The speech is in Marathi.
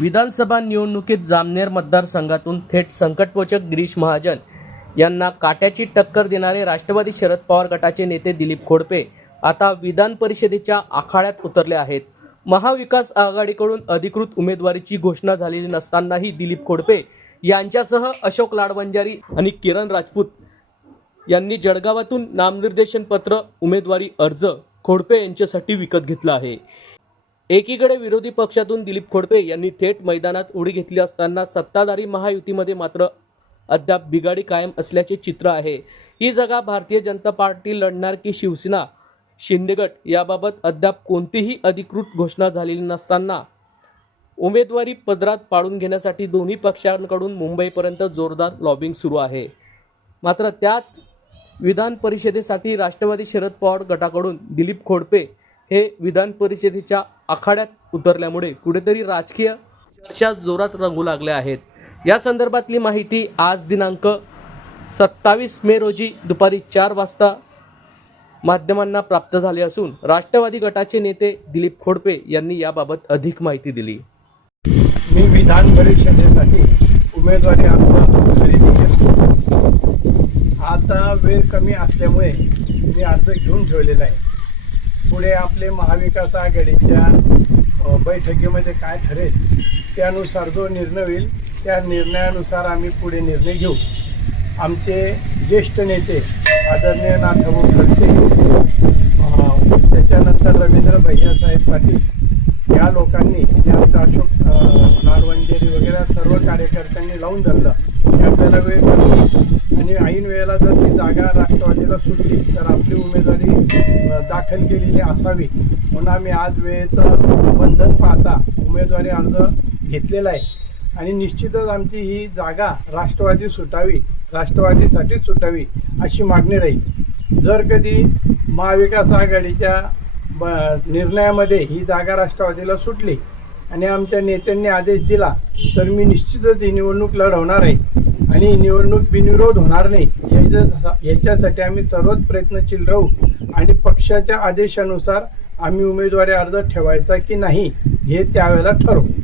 विधानसभा निवडणुकीत जामनेर मतदारसंघातून थेट संकटमोचक गिरीश महाजन यांना काट्याची टक्कर देणारे राष्ट्रवादी शरद पवार गटाचे नेते दिलीप खोडपे आता विधान परिषदेच्या आखाड्यात उतरले आहेत। महाविकास आघाडीकडून अधिकृत उमेदवारीची घोषणा झालेली नसतानाही दिलीप खोडपे यांच्यासह अशोक लाडवंजारी आणि किरण राजपूत यांनी जळगावातून नामनिर्देशन पत्र उमेदवारी अर्ज खोडपे यांच्यासाठी विकत घेतला आहे। एकीकडे विरोधी पक्षातून दिलीप खोडपे यांनी थेट मैदानात उडी घेतली असताना सत्ताधारी महायुतीमध्ये मात्र अद्याप बिघाडी कायम असल्याचे चित्र आहे। ही जागा भारतीय जनता पार्टी लढणार की शिवसेना शिंदेगट याबाबत अद्याप कोणतीही अधिकृत घोषणा झालेली नसताना उमेदवारी पदरात पाडून घेण्यासाठी दोन्ही पक्षांकडून मुंबईपर्यंत जोरदार लॉबिंग सुरू आहे। मात्र त्यात विधान परिषदेसाठी राष्ट्रवादी शरद पवार गटाकडून दिलीप खोडपे हे विधान परिषदेच्या आखाड्यात उतरल्यामुळे कुठेतरी राजकीय चर्चा जोरात रंगू लागल्या आहेत। या संदर्भातली माहिती आज दिनांक 27 मे रोजी दुपारी 4 वाजता माध्यमांना प्राप्त झाली असून राष्ट्रवादी गटाचे नेते दिलीप खोडपे यांनी याबाबत अधिक माहिती दिली। मी विधान परिषदेसाठी उमेदवारी अर्ज खरेदी केला। आता वेळ कमी असल्यामुळे मी अर्ज घेऊन ठेवलेला आहे। पुढे आपले महाविकास आघाडीच्या बैठकीमध्ये काय ठरेल त्यानुसार जो निर्णय होईल त्या निर्णयानुसार आम्ही पुढे निर्णय घेऊ। आमचे ज्येष्ठ नेते आदरणीय नाथभाऊ खडसे, त्याच्यानंतर रवींद्र भैयासाहेब पाटील या लोकांनी आमचा अशोक लाडवंजारी वगैरे सर्व कार्यकर्त्यांनी लावून धरलं की आपल्याला वेळ कमी आणि ऐन वेळेला जर ती जागा राष्ट्रवादीला सुटली तर आपली उमेदवारी दाखल केलेली असावी म्हणून आम्ही आज वेळेचं बंधन पाहता उमेदवारी अर्ज घेतलेला आहे। आणि निश्चितच आमची ही जागा राष्ट्रवादी सुटावी, राष्ट्रवादीसाठीच सुटावी अशी मागणी राहील। जर कधी महाविकास आघाडीच्या निर्णयामध्ये ही जागा राष्ट्रवादीला सुटली आणि आमच्या नेत्यांनी आदेश दिला तर मी निश्चितच ही निवडणूक लढवणार आहे आणि ही निवडणूक बिनविरोध होणार नाही याच्यासाठी आम्ही सर्वच प्रयत्नशील राहू आणि पक्षाच्या आदेशानुसार आम्ही उमेदवारी अर्ज ठेवायचा की नाही हे त्यावेळेला ठरवू।